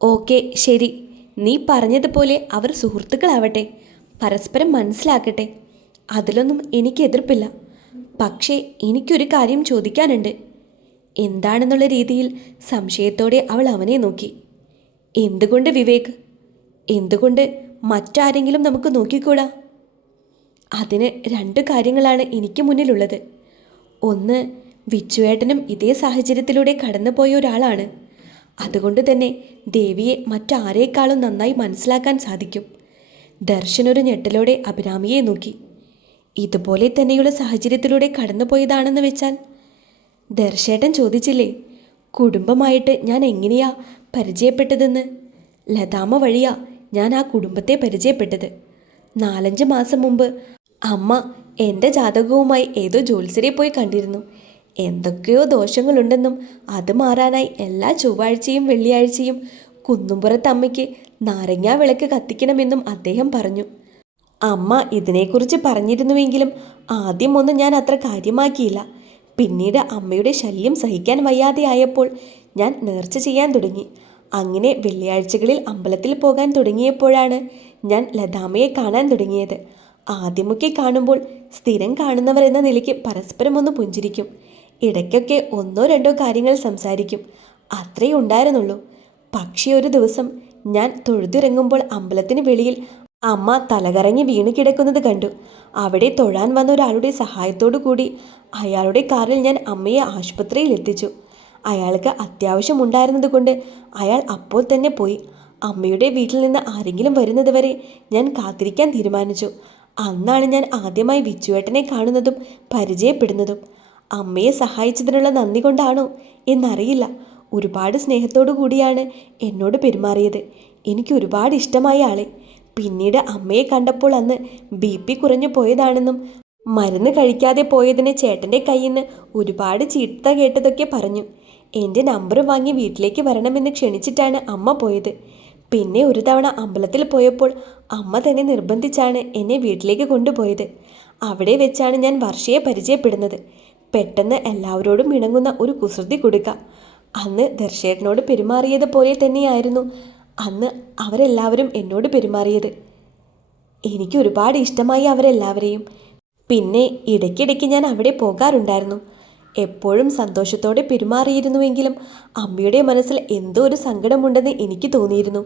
Okay, ശരി. നീ പറഞ്ഞതുപോലെ അവർ സുഹൃത്തുക്കളാവട്ടെ, പരസ്പരം മനസ്സിലാക്കട്ടെ. അതിലൊന്നും എനിക്ക് എതിർപ്പില്ല. പക്ഷേ എനിക്കൊരു കാര്യം ചോദിക്കാനുണ്ട്. എന്താണെന്നുള്ള രീതിയിൽ സംശയത്തോടെ അവൾ അവനെ നോക്കി. എന്തുകൊണ്ട് വിവേക്? എന്തുകൊണ്ട് മറ്റാരെങ്കിലും നമുക്ക് നോക്കിക്കൂടാ? അതിന് രണ്ട് കാര്യങ്ങളാണ് എനിക്ക് മുന്നിലുള്ളത്. ഒന്ന്, വിച്ചുവേട്ടനും ഇതേ സാഹചര്യത്തിലൂടെ കടന്നുപോയ ഒരാളാണ്. അതുകൊണ്ട് തന്നെ ദേവിയെ മറ്റാരേക്കാളും നന്നായി മനസ്സിലാക്കാൻ സാധിക്കും. ദർശൻ ഒരു ഞെട്ടലോടെ അഭിരാമിയെ നോക്കി. ഇതുപോലെ തന്നെയുള്ള സാഹചര്യത്തിലൂടെ കടന്നുപോയതാണെന്ന് വെച്ചാൽ? ദർശേട്ടൻ ചോദിച്ചില്ലേ കുടുംബമായിട്ട് ഞാൻ എങ്ങനെയാ പരിചയപ്പെട്ടതെന്ന്? ലതാമ്മ വഴിയാ ഞാൻ ആ കുടുംബത്തെ പരിചയപ്പെട്ടത്. 4-5 മാസം മുമ്പ് അമ്മ എൻ്റെ ജാതകവുമായി ഏതോ ജ്യോത്സ്യരെ പോയി കണ്ടിരുന്നു. എന്തൊക്കെയോ ദോഷങ്ങളുണ്ടെന്നും അത് മാറാനായി എല്ലാ ചൊവ്വാഴ്ചയും വെള്ളിയാഴ്ചയും കുന്നുംപുറത്ത് അമ്മയ്ക്ക് നാരങ്ങാ വിളക്ക് കത്തിക്കണമെന്നും അദ്ദേഹം പറഞ്ഞു. അമ്മ ഇതിനെക്കുറിച്ച് പറഞ്ഞിരുന്നുവെങ്കിലും ആദ്യം ഒന്നും ഞാൻ അത്ര കാര്യമാക്കിയില്ല. പിന്നീട് അമ്മയുടെ ശല്യം സഹിക്കാൻ വയ്യാതെ ആയപ്പോൾ ഞാൻ നേർച്ച ചെയ്യാൻ തുടങ്ങി. അങ്ങനെ വെള്ളിയാഴ്ചകളിൽ അമ്പലത്തിൽ പോകാൻ തുടങ്ങിയപ്പോഴാണ് ഞാൻ ലതാമ്മയെ കാണാൻ തുടങ്ങിയത്. ആദ്യമൊക്കെ കാണുമ്പോൾ സ്ഥിരം കാണുന്നവർ എന്ന നിലയ്ക്ക് പരസ്പരം ഒന്ന് പുഞ്ചിരിക്കും. ഇടയ്ക്കൊക്കെ ഒന്നോ രണ്ടോ കാര്യങ്ങൾ സംസാരിക്കും. അത്രയേ ഉണ്ടായിരുന്നുള്ളൂ. പക്ഷേ ഒരു ദിവസം ഞാൻ തൊഴുതിറങ്ങുമ്പോൾ അമ്പലത്തിന് വെളിയിൽ അമ്മ തലകറങ്ങി വീണ് കിടക്കുന്നത് കണ്ടു. അവിടെ തൊഴാൻ വന്ന ഒരാളുടെ സഹായത്തോടു കൂടി അയാളുടെ കാറിൽ ഞാൻ അമ്മയെ ആശുപത്രിയിൽ എത്തിച്ചു. അയാൾക്ക് അത്യാവശ്യമുണ്ടായിരുന്നത് കൊണ്ട് അയാൾ അപ്പോൾ തന്നെ പോയി. അമ്മയുടെ വീട്ടിൽ നിന്ന് ആരെങ്കിലും വരുന്നത് വരെ ഞാൻ കാത്തിരിക്കാൻ തീരുമാനിച്ചു. അന്നാണ് ഞാൻ ആദ്യമായി വിച്ചുവേട്ടനെ കാണുന്നതും പരിചയപ്പെടുന്നതും. അമ്മയെ സഹായിച്ചതിനുള്ള നന്ദി കൊണ്ടാണോ എന്നറിയില്ല, ഒരുപാട് സ്നേഹത്തോടു കൂടിയാണ് എന്നോട് പെരുമാറിയത്. എനിക്ക് ഒരുപാട് ഇഷ്ടമായ ആളെ. പിന്നീട് അമ്മയെ കണ്ടപ്പോൾ അന്ന് BP കുറഞ്ഞു പോയതാണെന്നും മരുന്ന് കഴിക്കാതെ പോയതിന് ചേട്ടൻ്റെ കയ്യിൽ നിന്ന് ഒരുപാട് ചീത്ത കേട്ടതൊക്കെ പറഞ്ഞു. എൻ്റെ നമ്പർ വാങ്ങി വീട്ടിലേക്ക് വരണമെന്ന് ക്ഷണിച്ചിട്ടാണ് അമ്മ പോയത്. പിന്നെ ഒരു തവണ അമ്പലത്തിൽ പോയപ്പോൾ അമ്മ തന്നെ നിർബന്ധിച്ചാണ് എന്നെ വീട്ടിലേക്ക് കൊണ്ടുപോയത്. അവിടെ വെച്ചാണ് ഞാൻ വർഷയെ പരിചയപ്പെടുന്നത്. പെട്ടെന്ന് എല്ലാവരോടും ഇണങ്ങുന്ന ഒരു കുസൃതി കൊടുക്ക. അന്ന് ദർശേട്ടനോട് പെരുമാറിയതുപോലെ തന്നെയായിരുന്നു അന്ന് അവരെല്ലാവരും എന്നോട് പെരുമാറിയത്. എനിക്ക് ഒരുപാട് ഇഷ്ടമായി അവരെല്ലാവരെയും. പിന്നെ ഇടയ്ക്കിടയ്ക്ക് ഞാൻ അവിടെ പോകാറുണ്ടായിരുന്നു. എപ്പോഴും സന്തോഷത്തോടെ പെരുമാറിയിരുന്നുവെങ്കിലും അമ്മയുടെ മനസ്സിൽ എന്തോ ഒരു സങ്കടമുണ്ടെന്ന് എനിക്ക് തോന്നിയിരുന്നു.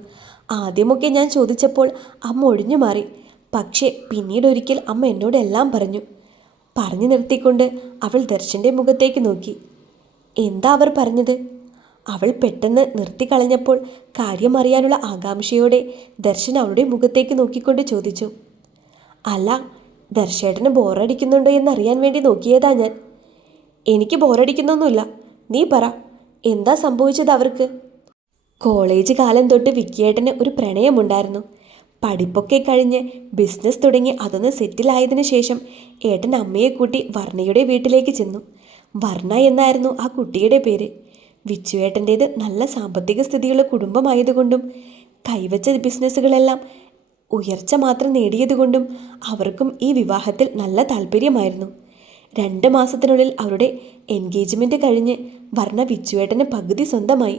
ആദ്യമൊക്കെ ഞാൻ ചോദിച്ചപ്പോൾ അമ്മ ഒഴിഞ്ഞു മാറി. പക്ഷേ പിന്നീടൊരിക്കൽ അമ്മ എന്നോട് എല്ലാം പറഞ്ഞു. പറഞ്ഞു നിർത്തിക്കൊണ്ട് അവൾ ദർശൻ്റെ മുഖത്തേക്ക് നോക്കി. എന്താ അവർ പറഞ്ഞത്? അവൾ പെട്ടെന്ന് നിർത്തിക്കളഞ്ഞപ്പോൾ കാര്യമറിയാനുള്ള ആകാംക്ഷയോടെ ദർശൻ അവളുടെ മുഖത്തേക്ക് നോക്കിക്കൊണ്ട് ചോദിച്ചു. അല്ല, ദർശേട്ടന് ബോറടിക്കുന്നുണ്ടോ എന്നറിയാൻ വേണ്ടി നോക്കിയതാ ഞാൻ. എനിക്ക് ബോറടിക്കുന്നൊന്നുമില്ല. നീ പറ, എന്താ സംഭവിച്ചത് അവർക്ക്? കോളേജ് കാലം തൊട്ട് വിക്കിയേട്ടന് ഒരു പ്രണയമുണ്ടായിരുന്നു. പഠിപ്പൊക്കെ കഴിഞ്ഞ് ബിസിനസ് തുടങ്ങി അതൊന്ന് സെറ്റിലായതിനു ശേഷം ഏട്ടൻ അമ്മയെ കൂട്ടി വർണ്ണയുടെ വീട്ടിലേക്ക് ചെന്നു. വർണ്ണ എന്നായിരുന്നു ആ കുട്ടിയുടെ പേര്. വിച്ചുവേട്ടൻ്റേത് നല്ല സാമ്പത്തിക സ്ഥിതിയുള്ള കുടുംബമായതുകൊണ്ടും കൈവച്ച ബിസിനസ്സുകളെല്ലാം ഉയർച്ച മാത്രം നേടിയതുകൊണ്ടും അവർക്കും ഈ വിവാഹത്തിൽ നല്ല താല്പര്യമായിരുന്നു. 2 മാസത്തിനുള്ളിൽ അവരുടെ എൻഗേജ്മെൻറ്റ് കഴിഞ്ഞ് വർണ്ണ വിച്ചുവേട്ടന് പകുതി സ്വന്തമായി.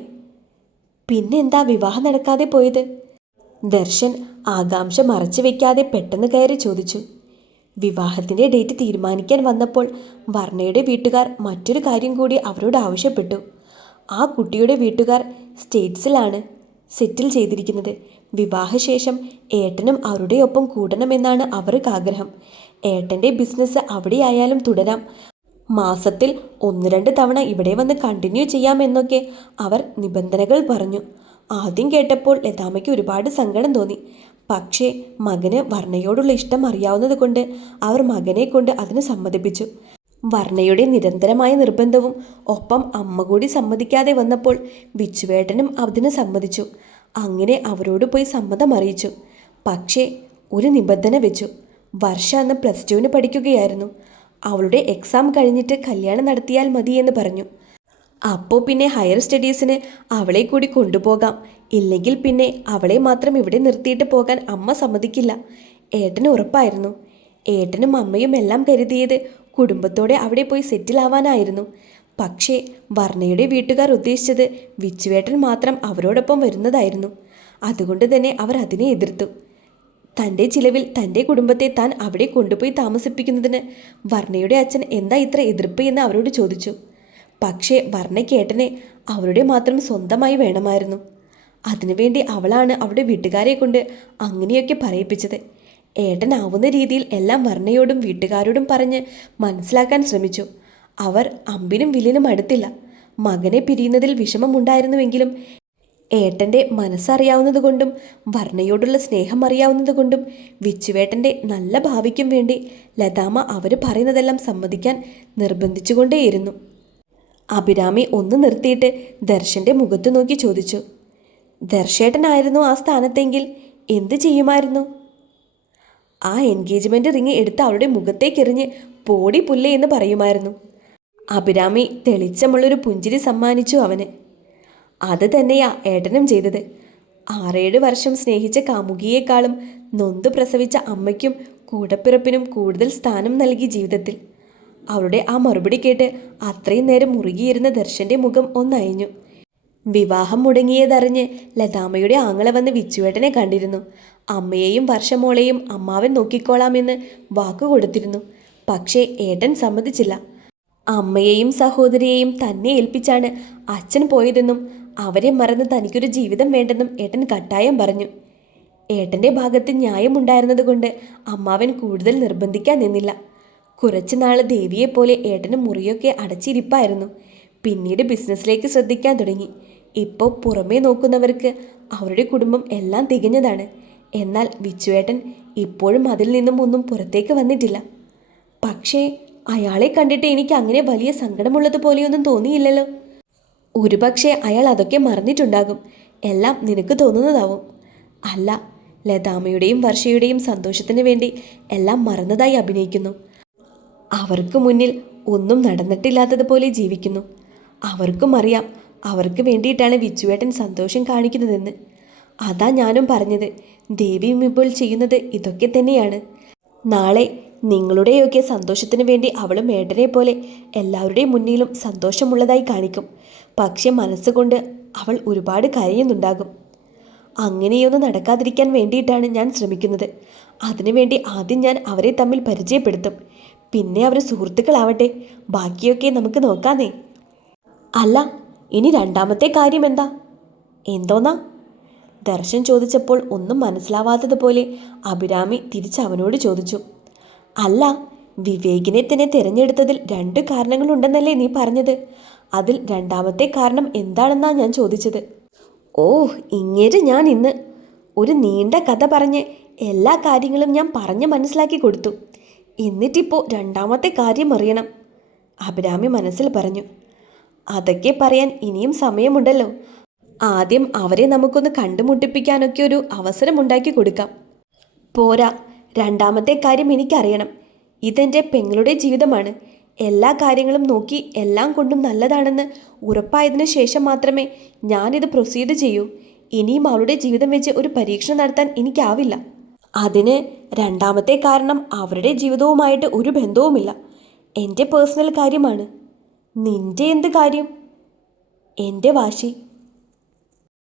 പിന്നെ എന്താ വിവാഹം നടക്കാതെ പോയത്? ദർശൻ ആകാംക്ഷ മറച്ചു വെക്കാതെ പെട്ടെന്ന് കയറി ചോദിച്ചു. വിവാഹത്തിൻ്റെ ഡേറ്റ് തീരുമാനിക്കാൻ വന്നപ്പോൾ വർണ്ണയുടെ വീട്ടുകാർ മറ്റൊരു കാര്യം കൂടി അവരോട് ആവശ്യപ്പെട്ടു. ആ കുട്ടിയുടെ വീട്ടുകാർ സ്റ്റേറ്റ്സിലാണ് സെറ്റിൽ ചെയ്തിരിക്കുന്നത്. വിവാഹശേഷം ഏട്ടനും അവരുടെ ഒപ്പം കൂടണമെന്നാണ് അവർക്ക് ആഗ്രഹം. ഏട്ടൻ്റെ ബിസിനസ് അവിടെയായാലും തുടരാം. മാസത്തിൽ 1-2 തവണ ഇവിടെ വന്ന് കണ്ടിന്യൂ ചെയ്യാമെന്നൊക്കെ അവർ നിബന്ധനകൾ പറഞ്ഞു. ആദ്യം കേട്ടപ്പോൾ ലതാമ്മയ്ക്ക് ഒരുപാട് സങ്കടം തോന്നി. പക്ഷേ മകന് വർണ്ണയോടുള്ള ഇഷ്ടം അറിയാവുന്നത് കൊണ്ട് അവർ മകനെ കൊണ്ട് അതിന് സമ്മതിപ്പിച്ചു. വർണ്ണയുടെ നിരന്തരമായ നിർബന്ധവും ഒപ്പം അമ്മ കൂടി സമ്മതിക്കാതെ വന്നപ്പോൾ വിച്ചുവേട്ടനും അതിന് സമ്മതിച്ചു. അങ്ങനെ അവരോട് പോയി സമ്മതം അറിയിച്ചു. പക്ഷേ ഒരു നിബന്ധന വെച്ചു. വർഷ അന്ന് +2 പഠിക്കുകയായിരുന്നു. അവളുടെ എക്സാം കഴിഞ്ഞിട്ട് കല്യാണം നടത്തിയാൽ മതിയെന്ന് പറഞ്ഞു. അപ്പോൾ പിന്നെ ഹയർ സ്റ്റഡീസിന് അവളെ കൂടി കൊണ്ടുപോകാം. ഇല്ലെങ്കിൽ പിന്നെ അവളെ മാത്രം ഇവിടെ നിർത്തിയിട്ട് പോകാൻ അമ്മ സമ്മതിക്കില്ല. ഏട്ടന് ഉറപ്പായിരുന്നു. ഏട്ടനും അമ്മയും എല്ലാം കരുതിയത് കുടുംബത്തോടെ അവിടെ പോയി സെറ്റിലാവാനായിരുന്നു. പക്ഷേ വർണ്ണയുടെ വീട്ടുകാർ ഉദ്ദേശിച്ചത് വിച്ചുവേട്ടൻ മാത്രം അവരോടൊപ്പം വരുന്നതായിരുന്നു. അതുകൊണ്ട് തന്നെ അവർ അതിനെ എതിർത്തു. തൻ്റെ ചിലവിൽ തൻ്റെ കുടുംബത്തെ താൻ അവിടെ കൊണ്ടുപോയി താമസിപ്പിക്കുന്നതിന് വർണ്ണയുടെ അച്ഛൻ എന്താ ഇത്ര എതിർപ്പ് എന്ന് അവരോട് ചോദിച്ചു. പക്ഷേ വർണ്ണയ്ക്ക് ഏട്ടനെ അവരുടെ മാത്രം സ്വന്തമായി വേണമായിരുന്നു. അതിനുവേണ്ടി അവളാണ് അവിടെ വീട്ടുകാരെ കൊണ്ട് അങ്ങനെയൊക്കെ പറയിപ്പിച്ചത്. ഏട്ടനാവുന്ന രീതിയിൽ എല്ലാം വർണ്ണയോടും വീട്ടുകാരോടും പറഞ്ഞ് മനസ്സിലാക്കാൻ ശ്രമിച്ചു. അവർ അമ്പിനും വില്ലിനും അടുത്തില്ല. മകനെ പിരിയുന്നതിൽ വിഷമമുണ്ടായിരുന്നുവെങ്കിലും ഏട്ടൻ്റെ മനസ്സറിയാവുന്നതുകൊണ്ടും വർണ്ണയോടുള്ള സ്നേഹം അറിയാവുന്നതുകൊണ്ടും വിച്ചുവേട്ടൻ്റെ നല്ല ഭാവിക്കും വേണ്ടി ലതാമ്മ അവർ പറയുന്നതെല്ലാം സമ്മതിക്കാൻ നിർബന്ധിച്ചുകൊണ്ടേയിരുന്നു. അഭിരാമി ഒന്ന് നിർത്തിയിട്ട് ദർശൻ്റെ മുഖത്ത് നോക്കി ചോദിച്ചു, ദർശേട്ടനായിരുന്നു ആ സ്ഥാനത്തെങ്കിൽ എന്ത് ചെയ്യുമായിരുന്നു? ആ എൻഗേജ്മെൻ്റ് റിങ് എടുത്ത് അവളുടെ മുഖത്തേക്കെറിഞ്ഞ് പോടി പുല്ലേ എന്ന് പറയുമായിരുന്നു. അഭിരാമി തെളിച്ചമുള്ളൊരു പുഞ്ചിരി സമ്മാനിച്ചു അവന്. അത് തന്നെയാ ഏട്ടനും ചെയ്തത്. 6-7 വർഷം സ്നേഹിച്ച കാമുകിയേക്കാളും നൊന്തു പ്രസവിച്ച അമ്മയ്ക്കും കൂടപ്പിറപ്പിനും കൂടുതൽ സ്ഥാനം നൽകി ജീവിതത്തിൽ. അവളുടെ ആ മറുപടി കേട്ട് അത്രയും നേരം മുറുകിയിരുന്ന ദർശൻ്റെ മുഖം ഒന്നയഞ്ഞു. വിവാഹം മുടങ്ങിയതറിഞ്ഞ് ലതാമ്മയുടെ ആങ്ങള വന്ന് വിച്ചുവേട്ടനെ കണ്ടിരുന്നു. അമ്മയെയും വർഷമോളെയും അമ്മാവൻ നോക്കിക്കോളാമെന്ന് വാക്കു കൊടുത്തിരുന്നു. പക്ഷേ ഏട്ടൻ സമ്മതിച്ചില്ല. അമ്മയെയും സഹോദരിയെയും തന്നെ ഏൽപ്പിച്ചാണ് അച്ഛൻ പോയതെന്നും അവരെ മറന്ന് തനിക്കൊരു ജീവിതം വേണ്ടെന്നും ഏട്ടൻ കട്ടായം പറഞ്ഞു. ഏട്ടൻ്റെ ഭാഗത്ത് ന്യായമുണ്ടായിരുന്നതുകൊണ്ട് അമ്മാവൻ കൂടുതൽ നിർബന്ധിക്കാൻ നിന്നില്ല. കുറച്ചുനാൾ ദേവിയെപ്പോലെ ഏട്ടന് മുറിയൊക്കെ അടച്ചിരിപ്പായിരുന്നു. പിന്നീട് ബിസിനസ്സിലേക്ക് ശ്രദ്ധിക്കാൻ തുടങ്ങി. ഇപ്പോൾ പുറമേ നോക്കുന്നവർക്ക് അവരുടെ കുടുംബം എല്ലാം തികഞ്ഞതാണ്. എന്നാൽ വിച്ചുവേട്ടൻ ഇപ്പോഴും അതിൽ നിന്നും ഒന്നും പുറത്തേക്ക് വന്നിട്ടില്ല. പക്ഷേ അയാളെ കണ്ടിട്ട് എനിക്ക് അങ്ങനെ വലിയ സങ്കടമുള്ളതുപോലെയൊന്നും തോന്നിയില്ലല്ലോ. ഒരുപക്ഷെ അയാൾ അതൊക്കെ മറന്നിട്ടുണ്ടാകും. എല്ലാം നിനക്ക് തോന്നുന്നതാവും. അല്ല, ലതാമ്മയുടെയും വർഷയുടെയും സന്തോഷത്തിന് വേണ്ടി എല്ലാം മറന്നതായി അഭിനയിക്കുന്നു. അവർക്ക് മുന്നിൽ ഒന്നും നടന്നിട്ടില്ലാത്തതുപോലെ ജീവിക്കുന്നു. അവർക്കും അറിയാം അവർക്ക് വേണ്ടിയിട്ടാണ് വിച്ചുവേട്ടൻ സന്തോഷം കാണിക്കുന്നതെന്ന്. അതാ ഞാനും പറഞ്ഞത്. ദേവിയും ഇപ്പോൾ ചെയ്യുന്നത് ഇതൊക്കെ തന്നെയാണ്. നാളെ നിങ്ങളുടെയൊക്കെ സന്തോഷത്തിന് വേണ്ടി അവളും ഏട്ടനെ പോലെ എല്ലാവരുടെയും മുന്നിലും സന്തോഷമുള്ളതായി കാണിക്കും. പക്ഷെ മനസ്സുകൊണ്ട് അവൾ ഒരുപാട് കരയുന്നുണ്ടാകും. അങ്ങനെയൊന്നും നടക്കാതിരിക്കാൻ വേണ്ടിയിട്ടാണ് ഞാൻ ശ്രമിക്കുന്നത്. അതിനുവേണ്ടി ആദ്യം ഞാൻ അവരെ തമ്മിൽ പരിചയപ്പെടുത്തും. പിന്നെ അവർ സുഹൃത്തുക്കളാവട്ടെ. ബാക്കിയൊക്കെ നമുക്ക് നോക്കാന്നേ. അല്ല, ഇനി രണ്ടാമത്തെ കാര്യം എന്താ? എന്തോന്നാ? ദർശൻ ചോദിച്ചപ്പോൾ ഒന്നും മനസ്സിലാവാത്തതുപോലെ അഭിരാമി തിരിച്ചവനോട് ചോദിച്ചു. അല്ല, വിവേകിനെ തന്നെ തിരഞ്ഞെടുത്തതിൽ 2 കാരണങ്ങളുണ്ടെന്നല്ലേ നീ പറഞ്ഞത്? അതിൽ രണ്ടാമത്തെ കാരണം എന്താണെന്നാ ഞാൻ ചോദിച്ചത്. ഓ, ഇങ്ങനെ ഞാൻ ഇന്ന് ഒരു നീണ്ട കഥ പറഞ്ഞ് എല്ലാ കാര്യങ്ങളും ഞാൻ പറഞ്ഞ് മനസ്സിലാക്കി കൊടുത്തു. എന്നിട്ടിപ്പോൾ രണ്ടാമത്തെ കാര്യം അറിയണം, അഭിരാമി മനസ്സിൽ പറഞ്ഞു. അതൊക്കെ പറയാൻ ഇനിയും സമയമുണ്ടല്ലോ. ആദ്യം അവരെ നമുക്കൊന്ന് കണ്ടുമുട്ടിപ്പിക്കാനൊക്കെ ഒരു അവസരമുണ്ടാക്കി കൊടുക്കാം. പോരാ, രണ്ടാമത്തെ കാര്യം എനിക്കറിയണം. ഇതെൻ്റെ പെങ്ങളുടെ ജീവിതമാണ്. എല്ലാ കാര്യങ്ങളും നോക്കി എല്ലാം കൊണ്ടും നല്ലതാണെന്ന് ഉറപ്പായതിനു ശേഷം മാത്രമേ ഞാനിത് പ്രൊസീഡ് ചെയ്യൂ. ഇനിയും അവളുടെ ജീവിതം വെച്ച് ഒരു പരീക്ഷണം നടത്താൻ എനിക്കാവില്ല. അതിന് രണ്ടാമത്തെ കാരണം അവരുടെ ജീവിതവുമായിട്ട് ഒരു ബന്ധവുമില്ല. എൻ്റെ പേഴ്സണൽ കാര്യമാണ്. നിൻ്റെ എന്ത് കാര്യം? എൻ്റെ വാശി.